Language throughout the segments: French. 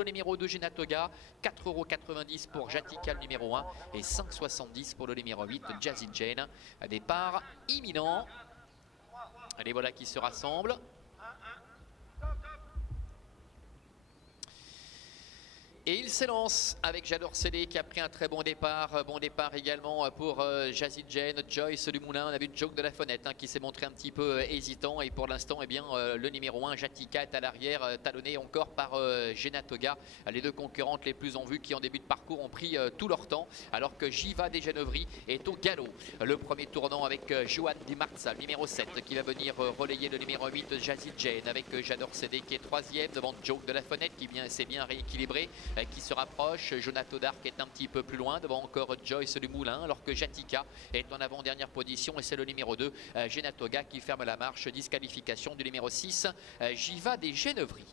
le numéro 2 Genatoga, 4,90 € pour Jatika le numéro 1 et 5,70 € pour le numéro 8 Jazzy Jane. Un départ imminent. Les voilà qui se rassemblent. Et il s'élance avec J'adore CD qui a pris un très bon départ. Bon départ également pour Jazzy Jane, Joyce du Moulin. On a vu Joke de la Fenêtre qui s'est montré un petit peu hésitant. Et pour l'instant, eh bien, le numéro 1, Jatika, est à l'arrière, talonné encore par Genatoga. Les deux concurrentes les plus en vue qui en début de parcours ont pris tout leur temps. Alors que Jiva des Genovry est au galop. Le premier tournant avec Johan Di Marza, numéro 7, qui va venir relayer le numéro 8, Jazzy Jane, avec J'adore CD qui est troisième devant Joke de la Fenêtre qui s'est bien rééquilibré. Qui se rapproche. Jonato Dark est un petit peu plus loin devant encore Joyce du Moulin, alors que Jatika est en avant-dernière position et c'est le numéro 2 Genatoga qui ferme la marche. Disqualification du numéro 6 Jiva des Genovry.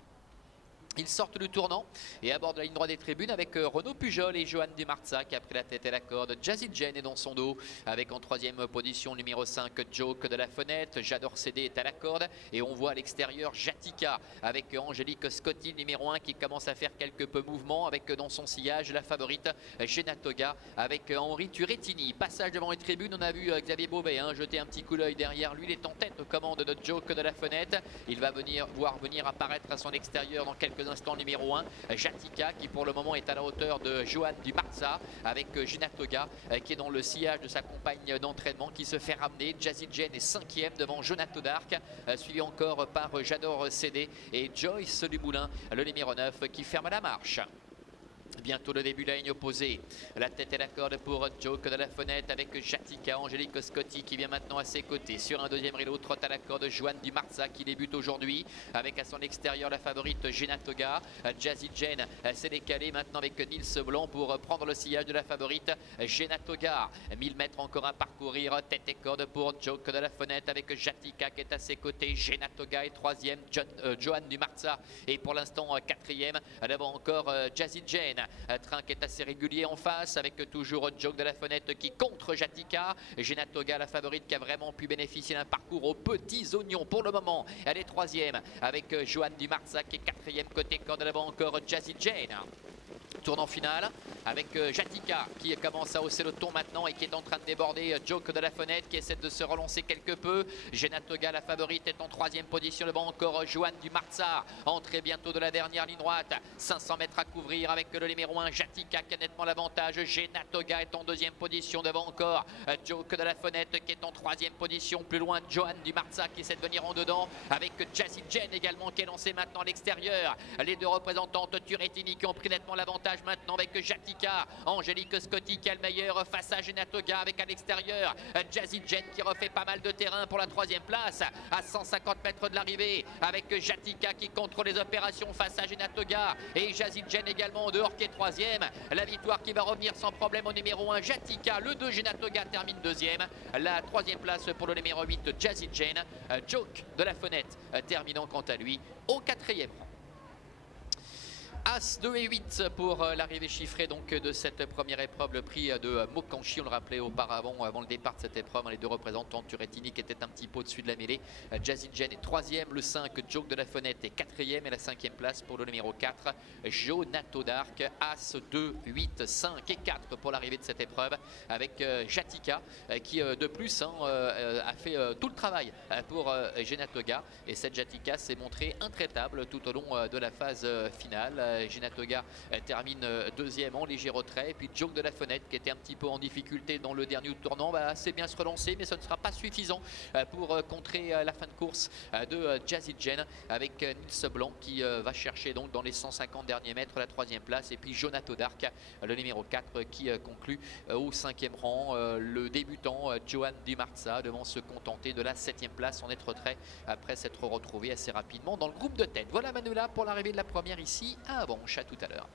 Ils sortent du tournant et abordent la ligne droite des tribunes avec Renaud Pujol et Johan Di Marza qui a pris la tête et la corde. Jazzy Jane est dans son dos avec en troisième position numéro 5 Joke de la Fenêtre. J'adore CD est à la corde et on voit à l'extérieur Jatika avec Angélique Scotti numéro 1 qui commence à faire quelque peu mouvement avec dans son sillage la favorite Genatoga avec Henri Turettini. Passage devant les tribunes, on a vu Xavier Beauvais jeter un petit coup d'œil derrière lui. Il est en tête aux commandes de Joke de la Fenêtre. Il va voir venir apparaître à son extérieur dans quelques instants numéro 1 Jatika qui pour le moment est à la hauteur de Johan Di Marza avec Genatoga qui est dans le sillage de sa compagne d'entraînement qui se fait ramener. Jazzy Jane est cinquième devant Jonato Dark suivi encore par J'adore CD et Joyce du Moulin le numéro 9 qui ferme la marche. Bientôt le début de la ligne opposée. La tête et la corde pour Joke de la Fenêtre avec Jatika, Angélique Scotti qui vient maintenant à ses côtés. Sur un deuxième rideau, trotte à la corde Johan Di Marza qui débute aujourd'hui avec à son extérieur la favorite Genatoga. Jazzy Jane s'est décalé maintenant avec Nils Blanc pour prendre le sillage de la favorite Genatoga. 1000 mètres encore à parcourir. Tête et corde pour Joke de la Fenêtre avec Jatika qui est à ses côtés. Genatoga est troisième. Johan Di Marza est pour l'instant quatrième. Devant encore Jazzy Jane. Train qui est assez régulier en face avec toujours Joke de la Fenêtre qui contre Jatika. Genatoga la favorite qui a vraiment pu bénéficier d'un parcours aux petits oignons pour le moment. Elle est troisième avec Johan Di Marza qui est quatrième côté corde. Devant encore Jazzy Jane. Tournant final avec Jatika qui commence à hausser le ton maintenant et qui est en train de déborder Joke de la Fenêtre qui essaie de se relancer quelque peu. Genatoga la favorite est en troisième position devant encore Johan Di Marza. Entrée bientôt de la dernière ligne droite. 500 mètres à couvrir avec le numéro 1 Jatika qui a nettement l'avantage. Genatoga est en deuxième position devant encore Joke de la Fenêtre qui est en troisième position. Plus loin Johan Di Marza qui essaie de venir en dedans avec Jazzy Jane également qui est lancé maintenant à l'extérieur. Les deux représentantes Turettini qui ont pris nettement l'avantage maintenant avec Jatika. Angélique Scotti qui a le meilleur face à Genatoga avec à l'extérieur Jazzy Jane qui refait pas mal de terrain pour la troisième place à 150 mètres de l'arrivée avec Jatika qui contrôle les opérations face à Genatoga et Jazzy Jane également en dehors qui est troisième. La victoire qui va revenir sans problème au numéro 1 Jatika. Le 2 Genatoga termine deuxième. La troisième place pour le numéro 8 Jazzy Jane. Joke de la Fenêtre terminant quant à lui au quatrième rang. As 2 et 8 pour l'arrivée chiffrée donc de cette première épreuve, le prix de Mokanchi, on le rappelait auparavant avant le départ de cette épreuve, les deux représentants Turettini qui étaient un petit peu au-dessus de la mêlée. Jazzy Jane est troisième, le 5 Joke de la Fenêtre est quatrième et la cinquième place pour le numéro 4 Jonato Dark. As 2, 8, 5 et 4 pour l'arrivée de cette épreuve avec Jatika qui de plus a fait tout le travail pour Genatoga et cette Jatika s'est montrée intraitable tout au long de la phase finale. Genatoga termine deuxième en léger retrait et puis Joke de la Fenêtre qui était un petit peu en difficulté dans le dernier tournant va assez bien se relancer mais ce ne sera pas suffisant pour contrer la fin de course de Jazzy Jane avec Nils Blanc qui va chercher donc dans les 150 derniers mètres la troisième place et puis Jonato Dark le numéro 4 qui conclut au cinquième rang. Le débutant Johan Di Marza devant se contenter de la septième place en net retrait après s'être retrouvé assez rapidement dans le groupe de tête. Voilà Manuela pour l'arrivée de la première ici à Avranches. À tout à l'heure.